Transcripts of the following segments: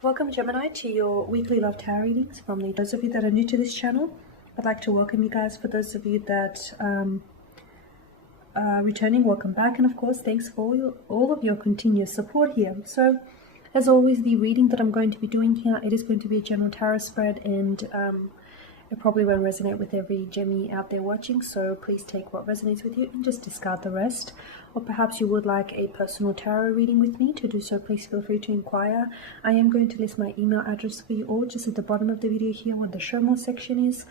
Welcome, Gemini, to your weekly love tarot readings from me. Those of you that are new to this channel, I'd like to welcome you guys. For those of you that are returning, welcome back. And of course, thanks for all of your continuous support here. So, as always, the reading that I'm going to be doing here, it is going to be a general tarot spread, and it probably won't resonate with every Gemini out there watching, so please take what resonates with you and just discard the rest. Or perhaps you would like a personal tarot reading with me. To do so, please feel free to inquire. I am going to list my email address for you all just at the bottom of the video here where the show more section is,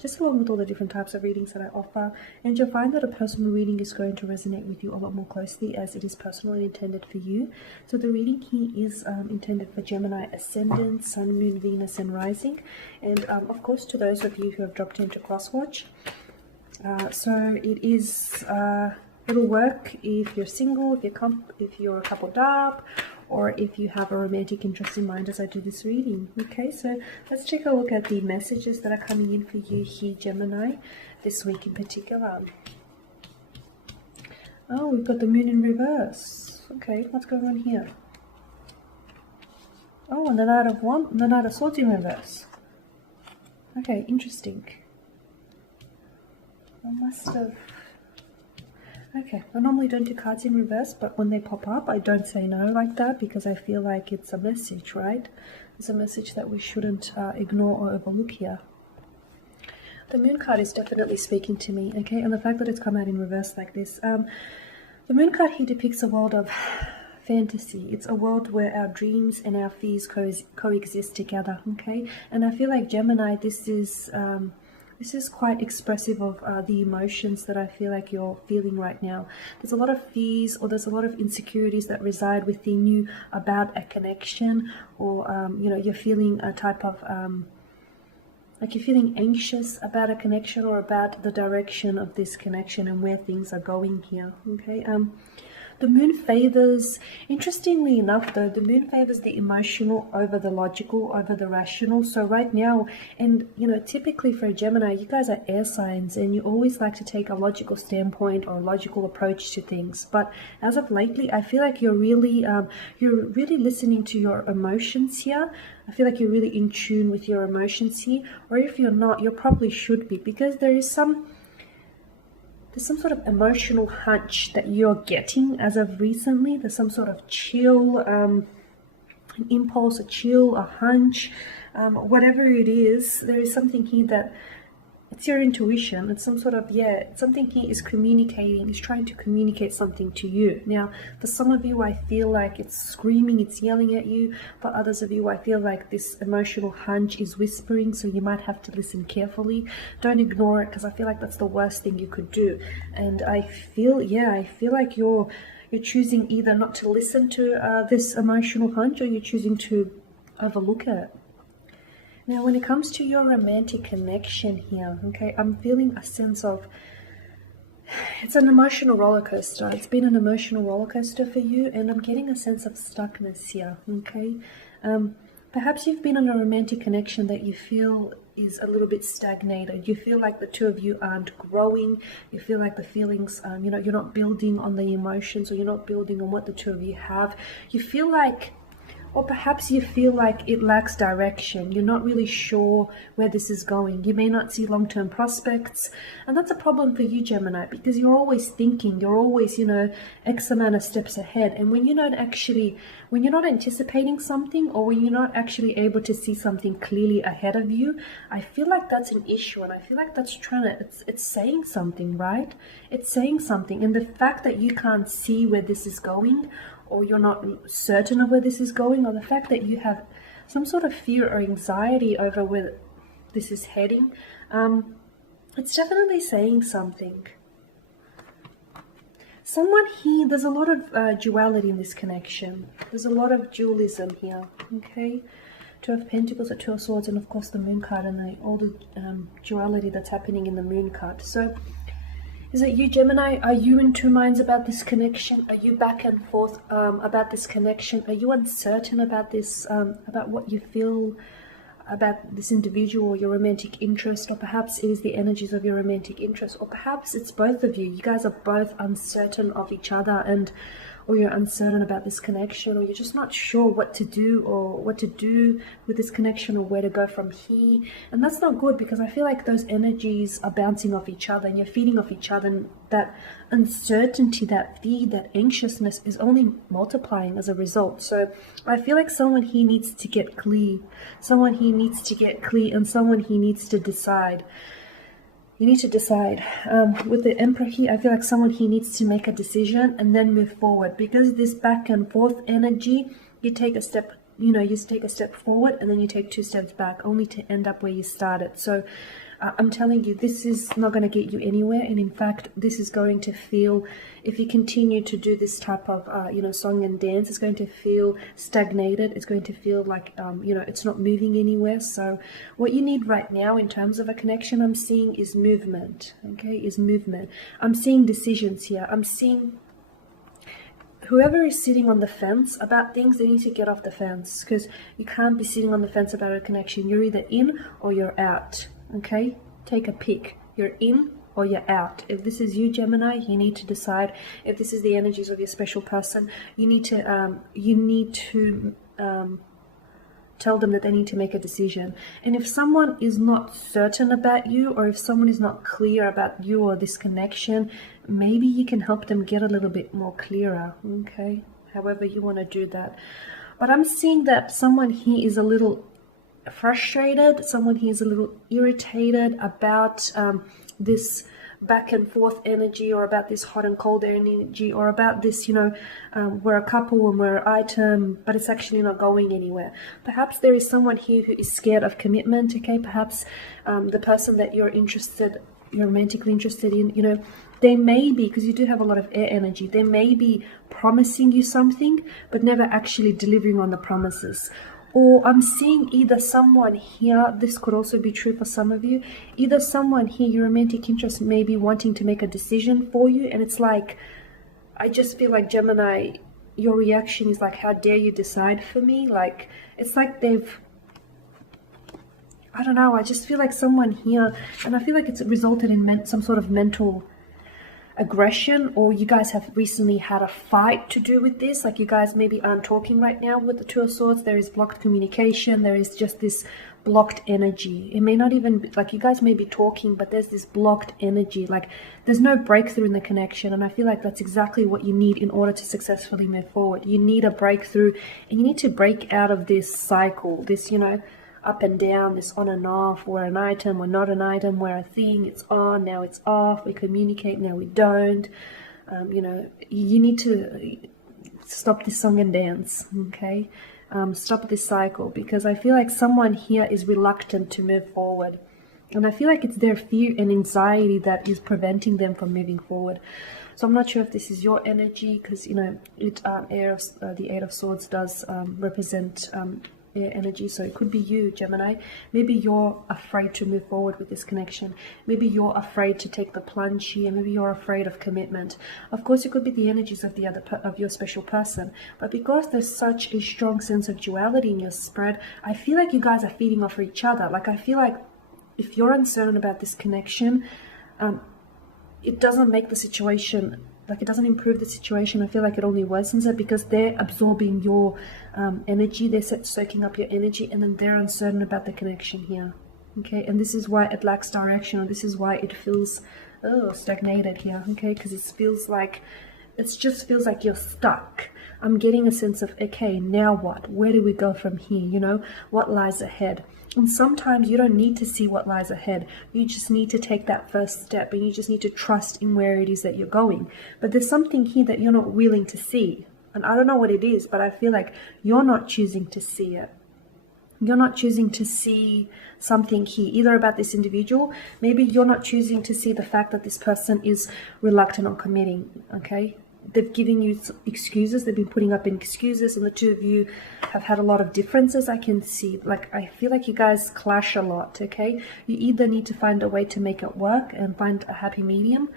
just along with all the different types of readings that I offer. And you'll find that a personal reading is going to resonate with you a lot more closely as it is personally intended for you. So the reading here is intended for Gemini Ascendant, Sun, Moon, Venus and Rising. And of course, to those of you who have dropped into Crosswatch. So it is... it'll work if you're single, if you're coupled up, or if you have a romantic interest in mind as I do this reading. Okay, so let's take a look at the messages that are coming in for you here, Gemini, this week in particular. Oh, we've got the moon in reverse. Okay, what's going on here? Oh, and the Knight of Swords in reverse. Okay, interesting. I must have... Okay, I normally don't do cards in reverse, but when they pop up, I don't say no like that because I feel like it's a message, right? It's a message that we shouldn't ignore or overlook here. The Moon card is definitely speaking to me, okay? And the fact that it's come out in reverse like this. The Moon card here depicts a world of fantasy. It's a world where our dreams and our fears coexist together, okay? And I feel like Gemini, this is quite expressive of the emotions that I feel like you're feeling right now. There's a lot of fears or there's a lot of insecurities that reside within you about a connection, or you're feeling a type of like you're feeling anxious about a connection or about the direction of this connection and where things are going here. Okay. The moon favors, interestingly enough though, the moon favors the emotional over the logical, over the rational. So right now, and typically for a Gemini, you guys are air signs and you always like to take a logical standpoint or a logical approach to things. But as of lately, I feel like you're really listening to your emotions here. I feel like you're really in tune with your emotions here. Or if you're not, you probably should be, because there's some sort of emotional hunch that you're getting as of recently. There's some sort of chill, an impulse, a chill, a hunch, whatever it is. There is something here that it's your intuition. It's some sort of, something here is communicating, is trying to communicate something to you. Now, for some of you, I feel like it's screaming, it's yelling at you. For others of you, I feel like this emotional hunch is whispering, so you might have to listen carefully. Don't ignore it, because I feel like that's the worst thing you could do. And I feel like you're choosing either not to listen to this emotional hunch, or you're choosing to overlook it. Now, when it comes to your romantic connection here, okay, I'm feeling a sense of, it's an emotional roller coaster. It's been an emotional roller coaster for you, and I'm getting a sense of stuckness here, okay? Perhaps you've been in a romantic connection that you feel is a little bit stagnated. You feel like the two of you aren't growing. You feel like the feelings, you're not building on the emotions, or you're not building on what the two of you have. You feel like, or perhaps you feel like it lacks direction. You're not really sure where this is going. You may not see long-term prospects. And that's a problem for you, Gemini, because you're always thinking, you're always, X amount of steps ahead. And when you're not anticipating something, or when you're not actually able to see something clearly ahead of you, I feel like that's an issue. And I feel like that's it's saying something, right? It's saying something. And the fact that you can't see where this is going, or you're not certain of where this is going, or the fact that you have some sort of fear or anxiety over where this is heading, it's definitely saying something. Someone here, there's a lot of duality in this connection. There's a lot of dualism here, okay? Two of Pentacles, a Two of Swords, and of course the Moon card, and all the duality that's happening in the Moon card. So, is it you, Gemini? Are you in two minds about this connection? Are you back and forth about this connection? Are you uncertain about this, about what you feel about this individual or your romantic interest? Or perhaps it is the energies of your romantic interest, or perhaps it's both of you. You guys are both uncertain of each other, and or you're uncertain about this connection, or you're just not sure what to do or what to do with this connection or where to go from here. And that's not good, because I feel like those energies are bouncing off each other and you're feeding off each other, and that uncertainty, that fear, that anxiousness is only multiplying as a result. So I feel like someone here needs to get clear. Someone here needs to get clear, and someone here needs to decide. You need to decide. With the Emperor here, I feel like someone here needs to make a decision and then move forward, because this back and forth energy, you take a step, you take a step forward and then you take 2 steps back, only to end up where you started. So I'm telling you, this is not going to get you anywhere. And in fact, this is going to feel, if you continue to do this type of, song and dance, it's going to feel stagnated. It's going to feel like, it's not moving anywhere. So what you need right now in terms of a connection, I'm seeing is movement, okay, is movement. I'm seeing decisions here. I'm seeing whoever is sitting on the fence about things, they need to get off the fence, because you can't be sitting on the fence about a connection. You're either in or you're out. Okay, take a pick. You're in or you're out. If this is you, Gemini, you need to decide. If this is the energies of your special person, you need to tell them that they need to make a decision. And if someone is not certain about you, or if someone is not clear about you or this connection, maybe you can help them get a little bit more clearer. Okay, however you want to do that. But I'm seeing that someone here is a little frustrated, someone here is a little irritated about this back and forth energy, or about this hot and cold energy, or about this, we're a couple and we're an item, but it's actually not going anywhere. Perhaps there is someone here who is scared of commitment, okay? Perhaps the person that you're romantically interested in, they may be, because you do have a lot of air energy, they may be promising you something, but never actually delivering on the promises. Or I'm seeing either someone here, this could also be true for some of you, either someone here, your romantic interest may be wanting to make a decision for you, and it's like, I just feel like, Gemini, your reaction is like, how dare you decide for me? Like, it's like I don't know, I just feel like someone here, and I feel like it's resulted in some sort of mental aggression, or you guys have recently had a fight to do with this. Like, you guys maybe aren't talking right now with the Two of Swords. There is blocked communication. There is just this blocked energy. It may not even be, like, you guys may be talking, but there's this blocked energy. Like, there's no breakthrough in the connection, and I feel like that's exactly what you need in order to successfully move forward. You need a breakthrough, and you need to break out of this cycle, this, up and down, this on and off. We're an item, we're not an item, we're a thing, it's on, now it's off, we communicate, now we don't. You need to stop this song and dance, okay? Stop this cycle, because I feel like someone here is reluctant to move forward. And I feel like it's their fear and anxiety that is preventing them from moving forward. So I'm not sure if this is your energy, because, the Eight of Swords does represent air energy, so it could be you, Gemini. Maybe you're afraid to move forward with this connection. Maybe you're afraid to take the plunge here. Maybe you're afraid of commitment. Of course, it could be the energies of of your special person, but because there's such a strong sense of duality in your spread, I feel like you guys are feeding off each other. Like, I feel like if you're uncertain about this connection, it doesn't make the situation, like, it doesn't improve the situation. I feel like it only worsens it, because they're absorbing your energy, they're soaking up your energy, and then they're uncertain about the connection here. Okay, and this is why it lacks direction, or this is why it feels stagnated here. Okay, because it just feels like you're stuck. I'm getting a sense of, okay, now what? Where do we go from here? What lies ahead? And sometimes you don't need to see what lies ahead. You just need to take that first step, and you just need to trust in where it is that you're going. But there's something here that you're not willing to see. And I don't know what it is, but I feel like you're not choosing to see it. You're not choosing to see something here, either about this individual. Maybe you're not choosing to see the fact that this person is reluctant on committing, okay? They've given you excuses. They've been putting up excuses, and the two of you have had a lot of differences. I can see, like, I feel like you guys clash a lot, okay? You either need to find a way to make it work and find a happy medium,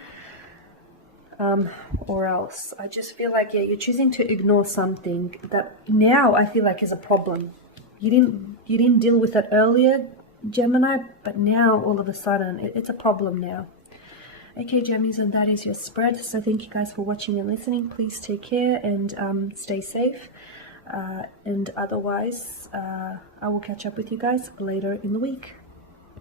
or else. I just feel like, you're choosing to ignore something that now I feel like is a problem. You didn't deal with it earlier, Gemini, but now all of a sudden it's a problem now. Okay, Gemmies, and that is your spread. So thank you guys for watching and listening. Please take care and stay safe. And otherwise, I will catch up with you guys later in the week.